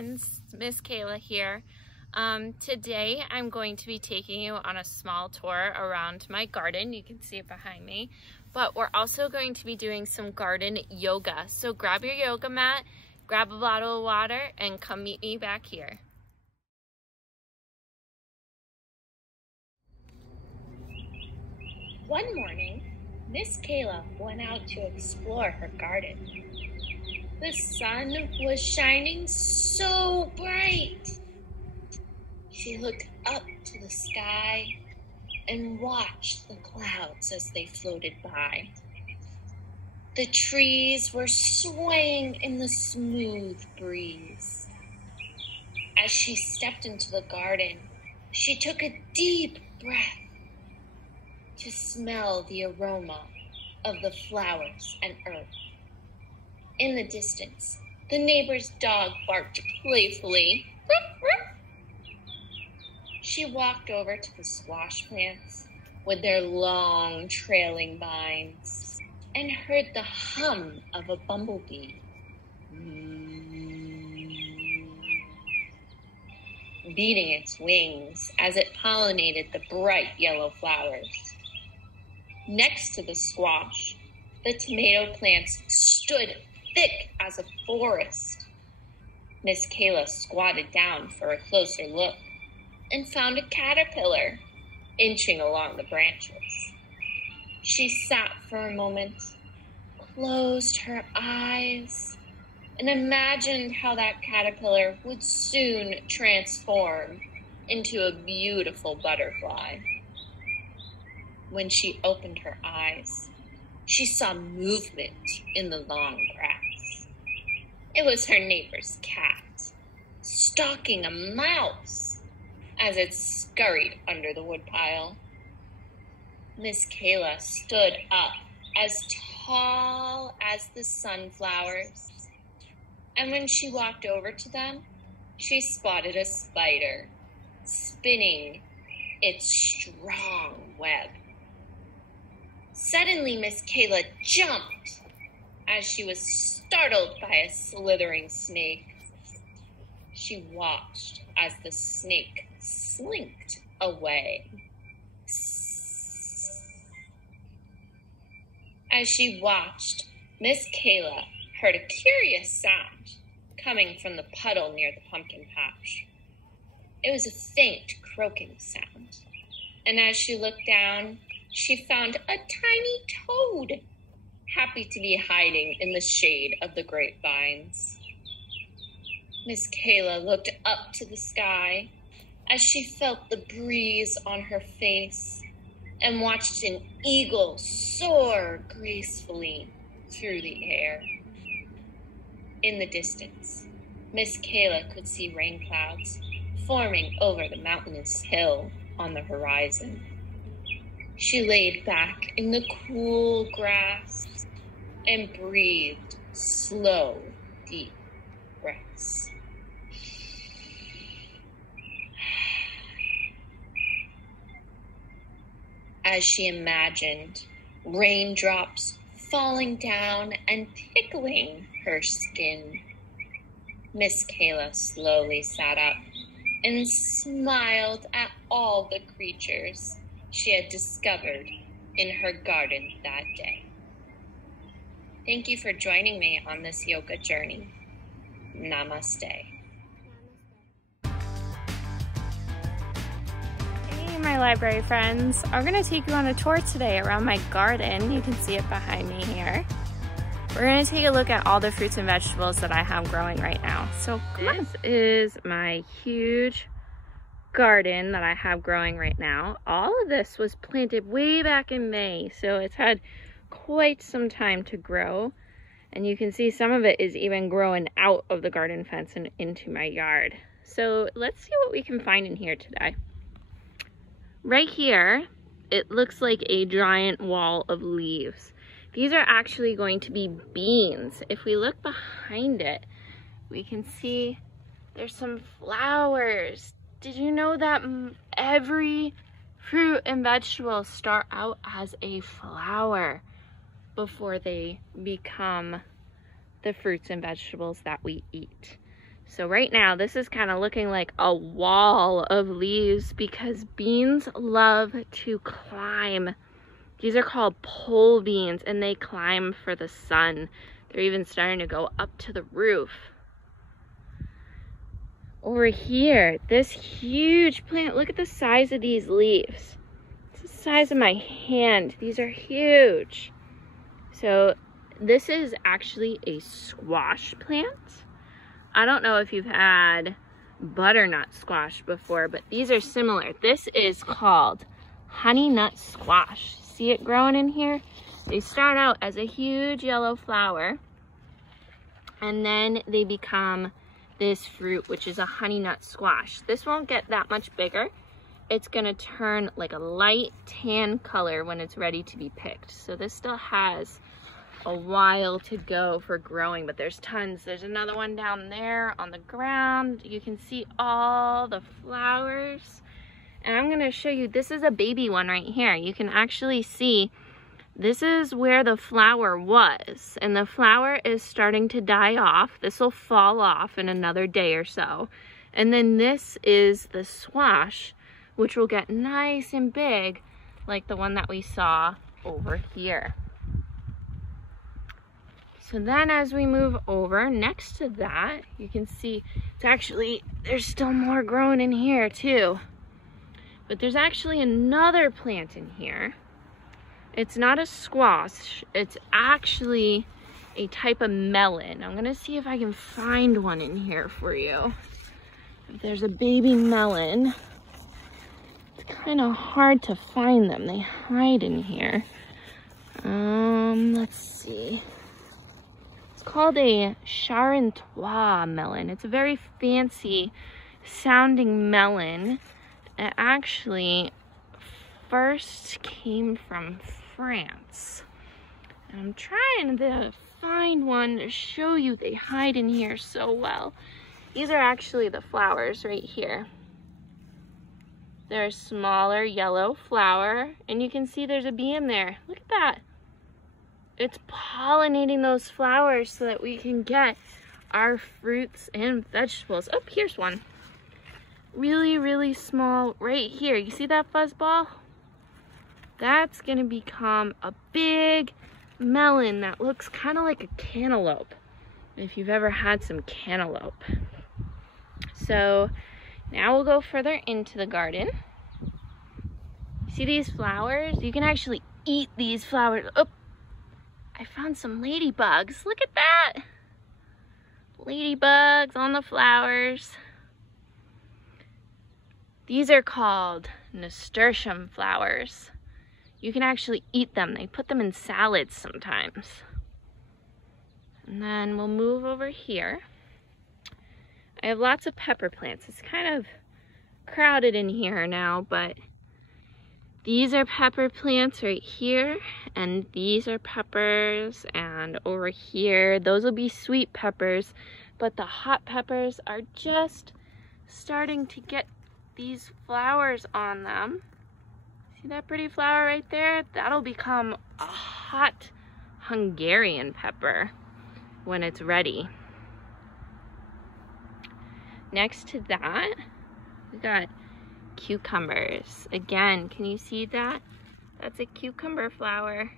friends, Miss Kayla here. Today I'm going to be taking you on a small tour around my garden. You can see it behind me. But we're also going to be doing some garden yoga. So grab your yoga mat, grab a bottle of water, and come meet me back here. One morning, Miss Kayla went out to explore her garden. The sun was shining so bright. She looked up to the sky and watched the clouds as they floated by. The trees were swaying in the smooth breeze. As she stepped into the garden, she took a deep breath to smell the aroma of the flowers and earth. In the distance, the neighbor's dog barked playfully. She walked over to the squash plants with their long trailing vines and heard the hum of a bumblebee. Beating its wings as it pollinated the bright yellow flowers. Next to the squash, the tomato plants stood thick as a forest. Miss Kayla squatted down for a closer look and found a caterpillar inching along the branches. She sat for a moment, closed her eyes, and imagined how that caterpillar would soon transform into a beautiful butterfly. When she opened her eyes, she saw movement in the long grass. It was her neighbor's cat, stalking a mouse as it scurried under the woodpile. Miss Kayla stood up as tall as the sunflowers, and when she walked over to them, she spotted a spider spinning its strong web. Suddenly, Miss Kayla jumped as she was startled by a slithering snake. She watched as the snake slinked away. As she watched, Miss Kayla heard a curious sound coming from the puddle near the pumpkin patch. It was a faint croaking sound, and as she looked down, she found a tiny toad, happy to be hiding in the shade of the grapevines. Miss Kayla looked up to the sky as she felt the breeze on her face and watched an eagle soar gracefully through the air. In the distance, Miss Kayla could see rain clouds forming over the mountainous hill on the horizon. She laid back in the cool grass and breathed slow, deep breaths. As she imagined raindrops falling down and tickling her skin, Miss Kayla slowly sat up and smiled at all the creatures she had discovered in her garden that day. Thank you for joining me on this yoga journey. Namaste. Hey, my library friends. I'm going to take you on a tour today around my garden. You can see it behind me here. We're going to take a look at all the fruits and vegetables that I have growing right now. So come on. This is my huge garden that I have growing right now. All of this was planted way back in May, so it's had quite some time to grow, and you can see some of it is even growing out of the garden fence and into my yard. So let's see what we can find in here today. Right here, it looks like a giant wall of leaves. These are actually going to be beans. If we look behind it, we can see there's some flowers. Did you know that every fruit and vegetable start out as a flower before they become the fruits and vegetables that we eat? So right now, this is kind of looking like a wall of leaves because beans love to climb. These are called pole beans, and they climb for the sun. They're even starting to go up to the roof. Over here, this huge plant, look at the size of these leaves. It's the size of my hand. These are huge. So this is actually a squash plant. I don't know if you've had butternut squash before, but these are similar. This is called honey nut squash. See it growing in here? They start out as a huge yellow flower, and then they become this fruit, which is a honey nut squash. This won't get that much bigger. It's gonna turn like a light tan color when it's ready to be picked. So this still has a while to go for growing, but there's tons. There's another one down there on the ground. You can see all the flowers. And I'm gonna show you, this is a baby one right here. You can actually see this is where the flower was, and the flower is starting to die off. This will fall off in another day or so. And then this is the squash, which will get nice and big, like the one that we saw over here. So then as we move over, next to that, you can see it's actually, there's still more growing in here too. But there's actually another plant in here. It's not a squash, it's actually a type of melon. I'm gonna see if I can find one in here for you. If there's a baby melon, it's kind of hard to find them. They hide in here. Let's see. It's called a Charentois melon. It's a very fancy sounding melon. It actually first came from France. And I'm trying to find one to show you. They hide in here so well. These are actually the flowers right here. They're a smaller yellow flower, and you can see there's a bee in there. Look at that. It's pollinating those flowers so that we can get our fruits and vegetables. Oh, here's one. Really, really small right here. You see that fuzzball? That's gonna become a big melon that looks kind of like a cantaloupe, if you've ever had some cantaloupe. So now we'll go further into the garden. See these flowers? You can actually eat these flowers. Oh, I found some ladybugs. Look at that. Ladybugs on the flowers. These are called nasturtium flowers. You can actually eat them. They put them in salads sometimes. And then we'll move over here. I have lots of pepper plants. It's kind of crowded in here now, but these are pepper plants right here, and these are peppers, and over here, those will be sweet peppers, but the hot peppers are just starting to get these flowers on them. See that pretty flower right there? That'll become a hot Hungarian pepper when it's ready. Next to that, we got cucumbers. Again, can you see that? That's a cucumber flower.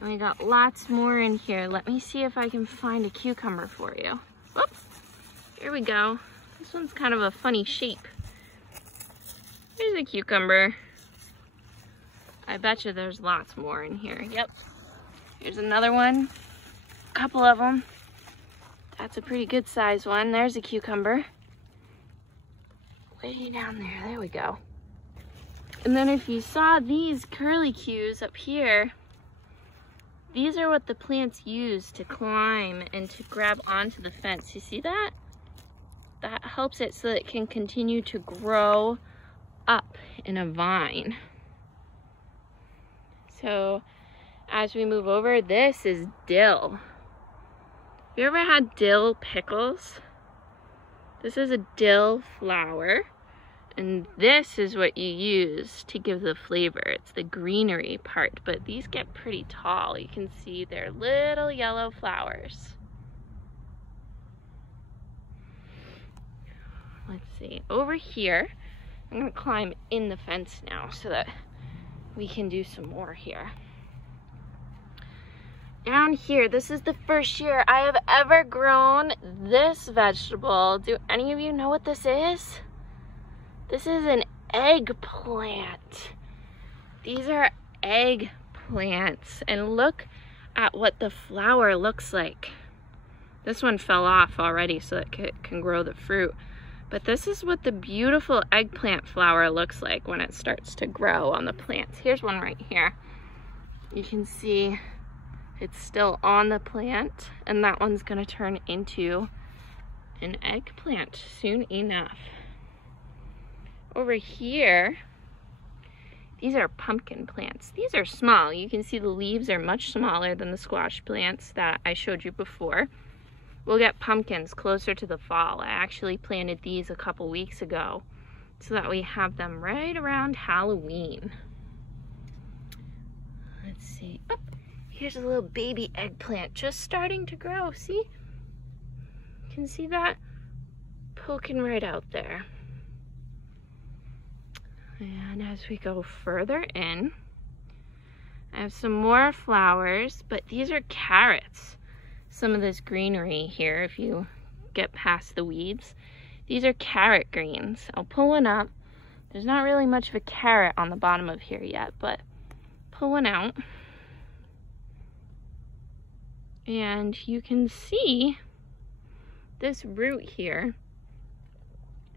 And we got lots more in here. Let me see if I can find a cucumber for you. Whoops, here we go. This one's kind of a funny shape. Here's a cucumber. I bet you there's lots more in here. Yep. Here's another one. A couple of them. That's a pretty good size one. There's a cucumber. Way down there. There we go. And then if you saw these curlicues up here, these are what the plants use to climb and to grab onto the fence. You see that? That helps it so that it can continue to grow up in a vine. So as we move over, this is dill. Have you ever had dill pickles? This is a dill flower, and this is what you use to give the flavor. It's the greenery part, but these get pretty tall. You can see they're little yellow flowers. let's see, over here, I'm gonna climb in the fence now so that we can do some more here. Down here, this is the first year I have ever grown this vegetable. Do any of you know what this is? This is an eggplant. These are eggplants, and look at what the flower looks like. This one fell off already so it can grow the fruit. But this is what the beautiful eggplant flower looks like when it starts to grow on the plants. Here's one right here. You can see it's still on the plant, and that one's gonna turn into an eggplant soon enough. Over here, these are pumpkin plants. These are small. You can see the leaves are much smaller than the squash plants that I showed you before. We'll get pumpkins closer to the fall. I actually planted these a couple weeks ago so that we have them right around Halloween. Let's see. Oh, here's a little baby eggplant just starting to grow. See? You can see that poking right out there. And as we go further in, I have some more flowers, but these are carrots. Some of this greenery here, if you get past the weeds, these are carrot greens. I'll pull one up. There's not really much of a carrot on the bottom of here yet, but pull one out. And you can see this root here.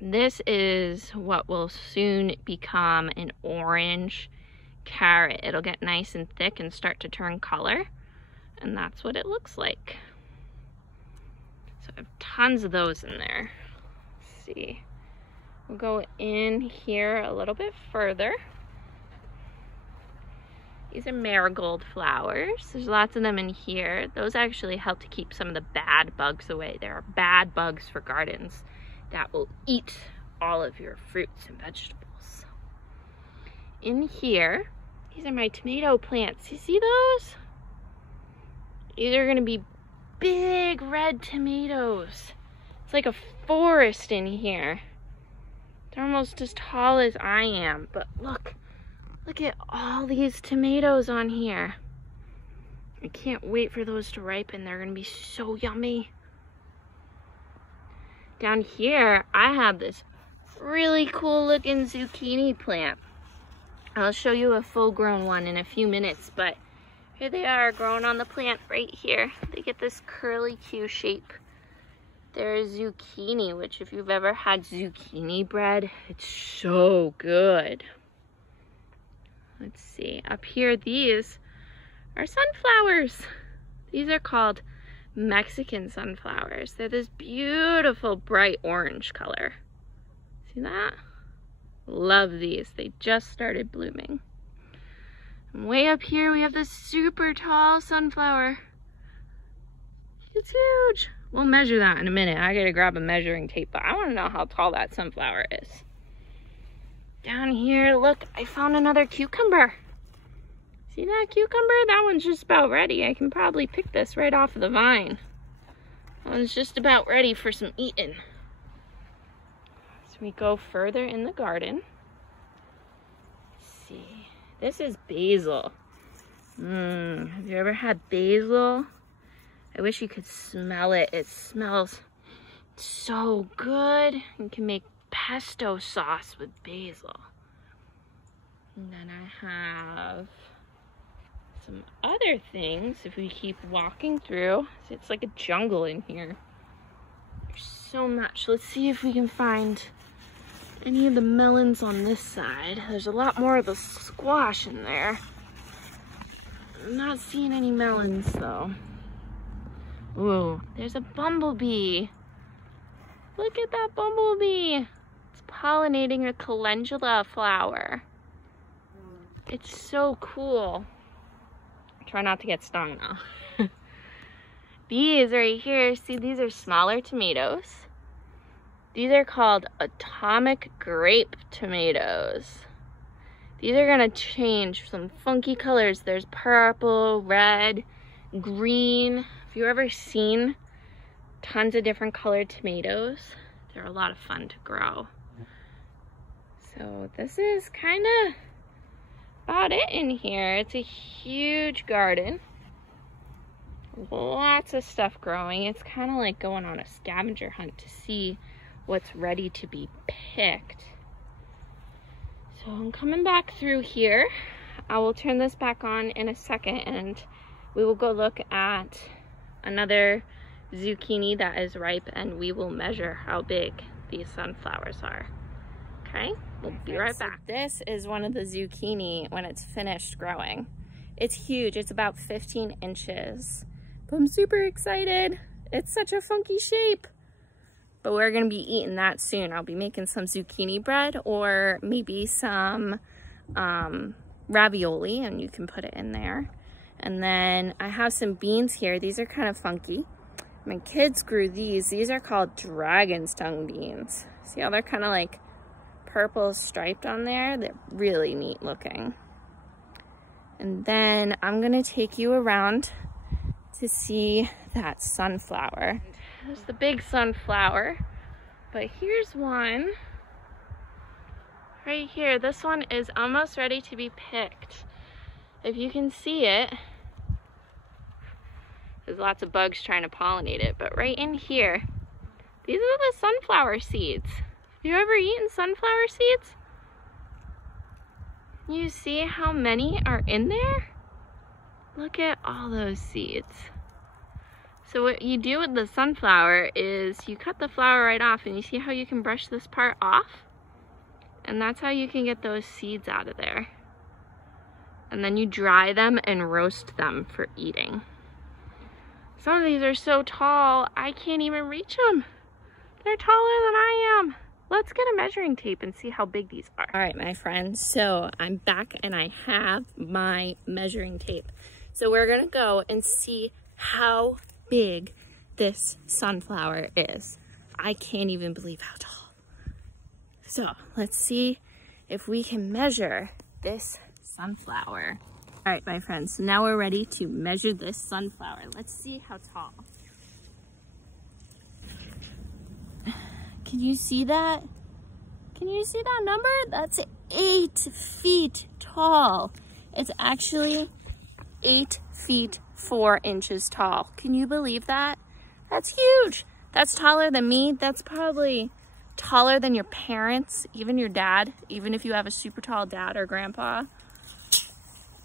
This is what will soon become an orange carrot. It'll get nice and thick and start to turn color. And that's what it looks like. So I have tons of those in there. Let's see. We'll go in here a little bit further. These are marigold flowers. There's lots of them in here. Those actually help to keep some of the bad bugs away. There are bad bugs for gardens that will eat all of your fruits and vegetables. In here, these are my tomato plants. You see those? These are gonna be big red tomatoes. It's like a forest in here. They're almost as tall as I am, but look at all these tomatoes on here. I can't wait for those to ripen. They're gonna be so yummy. Down here, I have this really cool looking zucchini plant. I'll show you a full grown one in a few minutes, but here they are growing on the plant right here. They get this curly Q shape. They're zucchini, which if you've ever had zucchini bread, it's so good. Let's see, up here, these are sunflowers. These are called Mexican sunflowers. They're this beautiful bright orange color. See that? Love these. They just started blooming. And way up here we have this super tall sunflower. It's huge. We'll measure that in a minute. I gotta grab a measuring tape, but I want to know how tall that sunflower is. Down here, look, I found another cucumber. See that cucumber? That one's just about ready. I can probably pick this right off of the vine. That one's just about ready for some eating. So we go further in the garden. Let's see. This is basil. Have you ever had basil? I wish you could smell it. It smells so good. You can make pesto sauce with basil. And then I have some other things. If we keep walking through, it's like a jungle in here. There's so much. Let's see if we can find any of the melons on this side. There's a lot more of the squash in there. I'm not seeing any melons though. Ooh, there's a bumblebee. Look at that bumblebee. It's pollinating a calendula flower. It's so cool. Try not to get stung though. These right here, see, these are smaller tomatoes. These are called atomic grape tomatoes. These are gonna change some funky colors. There's purple, red, green. Have you ever seen tons of different colored tomatoes? They're a lot of fun to grow. So this is kind of about it in here. It's a huge garden. Lots of stuff growing. It's kind of like going on a scavenger hunt to see what's ready to be picked. So I'm coming back through here. I will turn this back on in a second and we will go look at another zucchini that is ripe and we will measure how big these sunflowers are. Okay, we'll be right back. So this is one of the zucchini when it's finished growing. It's huge, it's about 15 inches. But I'm super excited. It's such a funky shape. But we're gonna be eating that soon. I'll be making some zucchini bread or maybe some ravioli and you can put it in there. And then I have some beans here. These are kind of funky. My kids grew these. These are called dragon's tongue beans. See how they're kind of like purple striped on there? They're really neat looking. And then I'm gonna take you around to see that sunflower. There's the big sunflower, but here's one right here. This one is almost ready to be picked. If you can see it, there's lots of bugs trying to pollinate it, but right in here, these are the sunflower seeds. Have you ever eaten sunflower seeds? You see how many are in there? Look at all those seeds. So what you do with the sunflower is you cut the flower right off and you see how you can brush this part off? And that's how you can get those seeds out of there. And then you dry them and roast them for eating. Some of these are so tall, I can't even reach them. They're taller than I am. Let's get a measuring tape and see how big these are. All right, my friends, so I'm back and I have my measuring tape. So we're gonna go and see how big this sunflower is. I can't even believe how tall. So let's see if we can measure this sunflower. All right, my friends, so now we're ready to measure this sunflower. Let's see how tall. Can you see that? Can you see that number? That's 8 feet tall. It's actually 8 feet 4 inches tall. Can you believe that? That's huge. That's taller than me. That's probably taller than your parents, even your dad, even if you have a super tall dad or grandpa.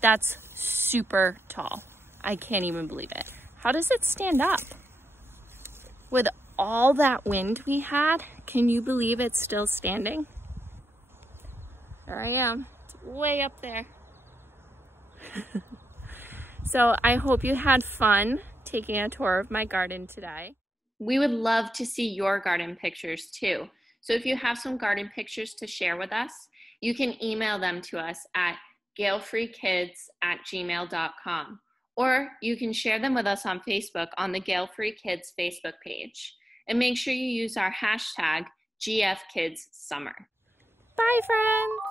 That's super tall. I can't even believe it. How does it stand up? With all that wind we had, can you believe it's still standing? There I am. It's way up there. So I hope you had fun taking a tour of my garden today. We would love to see your garden pictures too. So if you have some garden pictures to share with us, you can email them to us at galefreekids@gmail.com, or you can share them with us on Facebook on the Gale Free Kids Facebook page. And make sure you use our hashtag GFKidsSummer. Bye, friends.